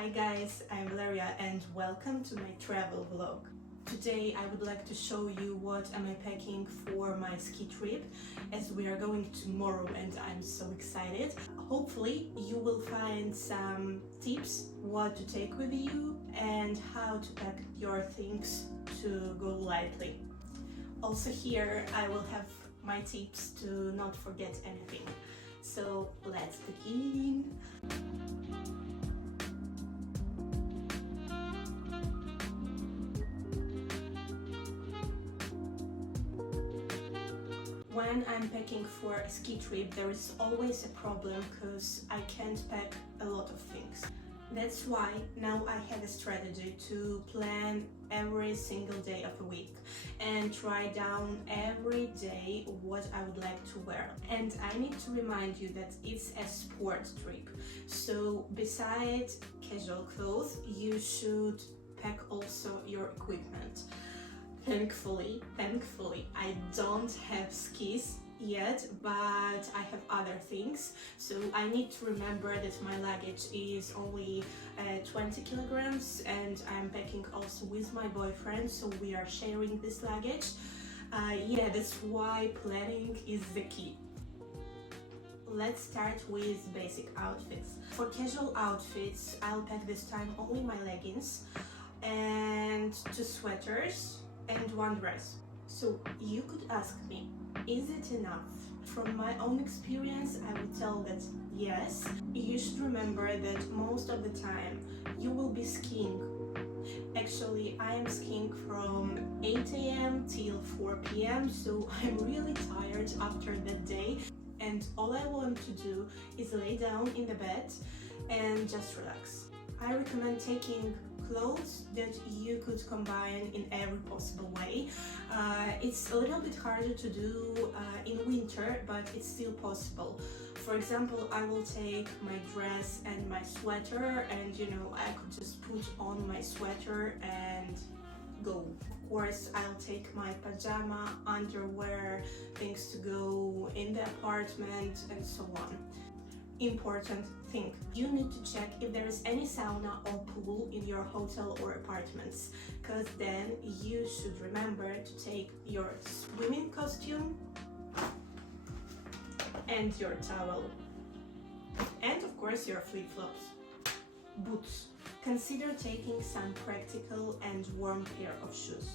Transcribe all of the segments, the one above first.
Hi guys, I'm Valeria and welcome to my travel vlog. Today I would like to show you what am I packing for my ski trip, as we are going tomorrow and I'm so excited. Hopefully you will find some tips what to take with you and how to pack your things to go lightly. Also here I will have my tips to not forget anything. So let's begin. When I'm packing for a ski trip, there is always a problem because I can't pack a lot of things. That's why now I have a strategy to plan every single day of the week and write down every day what I would like to wear. And I need to remind you that it's a sport trip, so besides casual clothes, you should pack also your equipment. Thankfully, I don't have skis yet, but I have other things. So I need to remember that my luggage is only 20 kilograms and I'm packing also with my boyfriend, so we are sharing this luggage. That's why planning is the key. Let's start with basic outfits. For casual outfits, I'll pack this time only my leggings and 2 sweaters and 1 dress. So you could ask me, is it enough? From my own experience, I would tell that yes. You should remember that most of the time you will be skiing. Actually, I am skiing from 8 a.m. till 4 p.m. so I'm really tired after that day, and all I want to do is lay down in the bed and just relax. I recommend taking clothes that you could combine in every possible way. It's a little bit harder to do in winter, but it's still possible. For example, I will take my dress and my sweater, and I could just put on my sweater and go. Of course, I'll take my pajama, underwear, things to go in the apartment, and so on. Important thing, you need to check if there is any sauna or pool in your hotel or apartments, because then you should remember to take your swimming costume and your towel, and of course your flip-flops. Boots. Consider taking some practical and warm pair of shoes.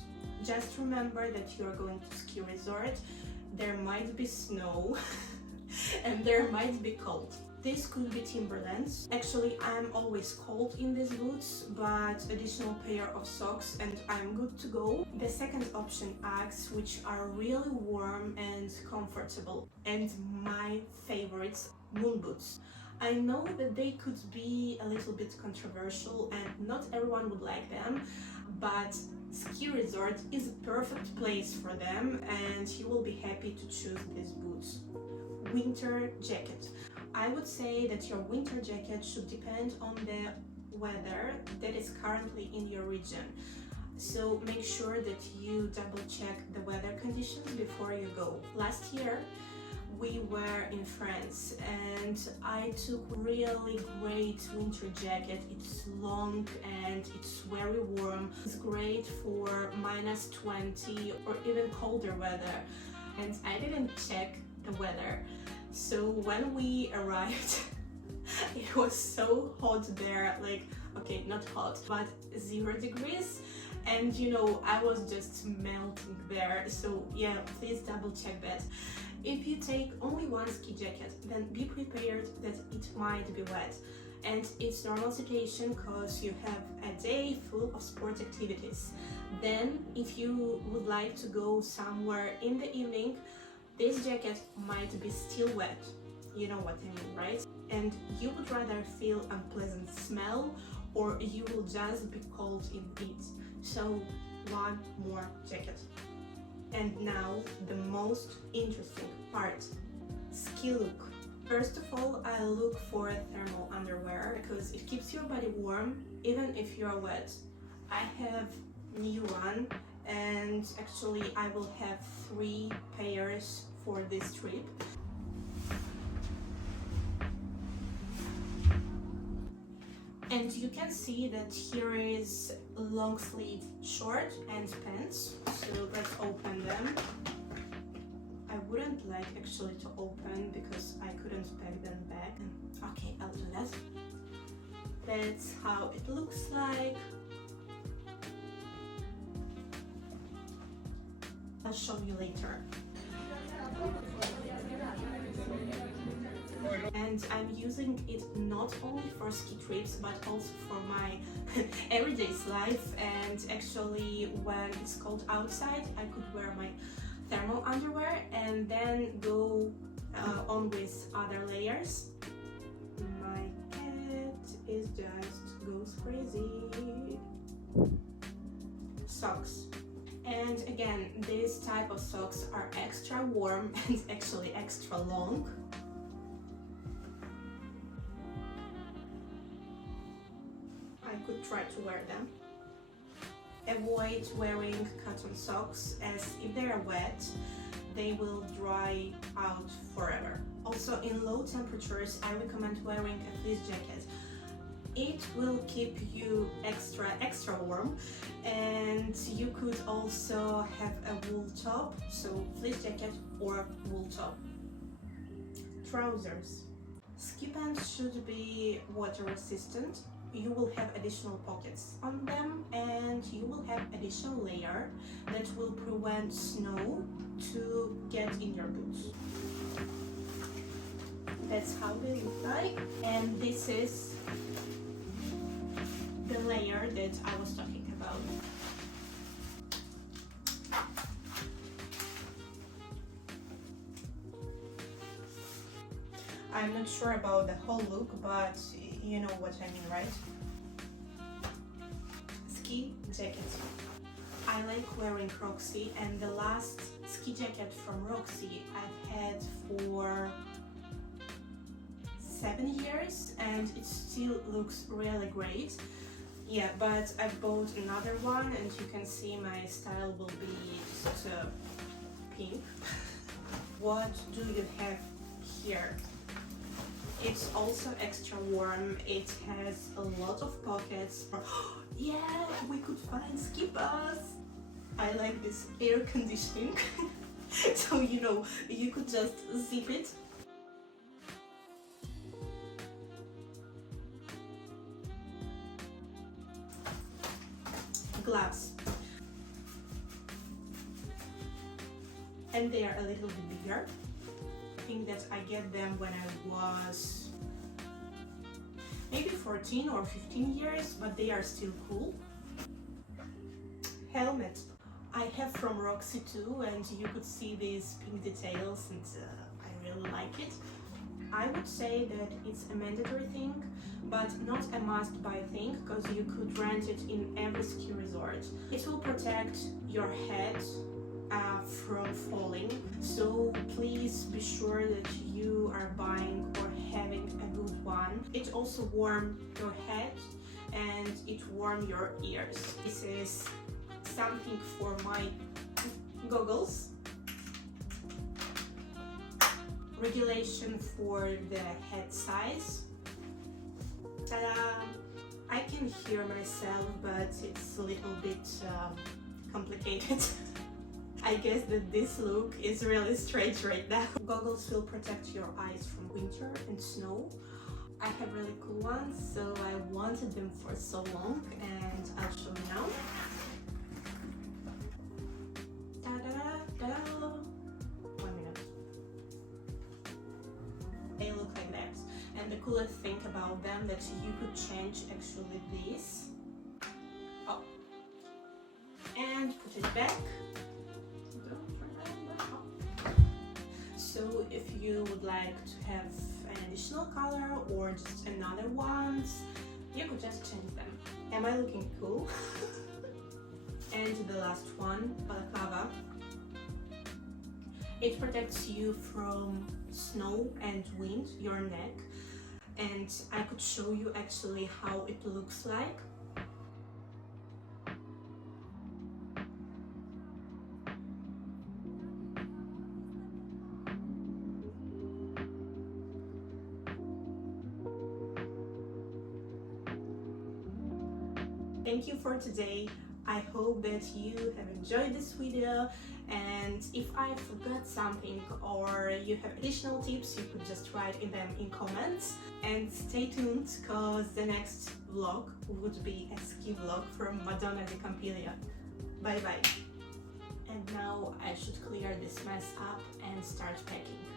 Just remember that you are going to ski resort, there might be snow and there might be cold. This could be Timberlands. Actually, I'm always cold in these boots, but additional pair of socks and I'm good to go. The second option, Uggs, which are really warm and comfortable. And my favorites, moon boots. I know that they could be a little bit controversial and not everyone would like them, but ski resort is a perfect place for them and you will be happy to choose these boots. Winter jacket. I would say that your winter jacket should depend on the weather that is currently in your region. So make sure that you double check the weather conditions before you go. Last year we were in France and I took really great winter jacket. It's long and it's very warm. It's great for -20 or even colder weather. And I didn't check the weather. So when we arrived, it was so hot there, okay, not hot, but 0 degrees. And I was just melting there. So yeah, please double check that. If you take only 1 ski jacket, then be prepared that it might be wet. And it's normal situation because you have a day full of sport activities. Then if you would like to go somewhere in the evening, this jacket might be still wet, you know what I mean, right? And you would rather feel unpleasant smell or you will just be cold in it. So 1 more jacket. And now the most interesting part, ski look. First of all, I look for thermal underwear because it keeps your body warm even if you are wet. I have new one, and actually I will have 3 pairs for this trip. And you can see that here is long sleeve short and pants. So let's open them. I wouldn't like actually to open because I couldn't pack them back. Okay, I'll do that. That's how it looks like. I'll show you later. And I'm using it not only for ski trips but also for my everyday life, and actually when it's cold outside I could wear my thermal underwear and then go on with other layers. My cat is just goes crazy. Socks. And again, this type of socks are extra warm and actually extra long. I could try to wear them. Avoid wearing cotton socks, as if they are wet, they will dry out forever. Also, in low temperatures, I recommend wearing a fleece jacket. It will keep you extra warm, and you could also have a wool top, so fleece jacket or wool top. Trousers. Ski pants should be water resistant. You will have additional pockets on them, and you will have additional layer that will prevent snow to get in your boots. That's how they look like, and this is the layer that I was talking about. I'm not sure about the whole look, but you know what I mean, right? Ski jacket. I like wearing Roxy, and the last ski jacket from Roxy I've had for 7 years and it still looks really great. Yeah, but I bought another one and you can see my style will be just pink. What do you have here? It's also extra warm. It has a lot of pockets. Yeah, we could find ski pass. I like this air conditioning. So you know, you could just zip it. Gloves. And they are a little bit bigger. I think that I get them when I was maybe 14 or 15 years, but they are still cool. Helmet. I have from Roxy too, and you could see these pink details, and I really like it. I would say that it's a mandatory thing, but not a must-buy thing, because you could rent it in every ski resort. It will protect your head from falling, so please be sure that you are buying or having a good one. It also warms your head and it warms your ears. This is something for my goggles. Regulation for the head size. Ta-da! I can hear myself, but it's a little bit complicated. I guess that this look is really strange right now. Goggles will protect your eyes from winter and snow. I have really cool ones, so I wanted them for so long, and I'll show you now. Ta-da-da-da! 1 minute. They look like that. And the coolest thing about them that you could change actually this. Oh. And put it back. So if you would like to have an additional color or just another ones, you could just change them. Am I looking cool? And the last one, balaclava. It protects you from snow and wind, your neck, and I could show you actually how it looks like. Thank you for today. I hope that you have enjoyed this video, and if I forgot something or you have additional tips, you could just write them in comments. And stay tuned, because the next vlog would be a ski vlog from Madonna Di Campiglio. Bye bye. And now I should clear this mess up and start packing.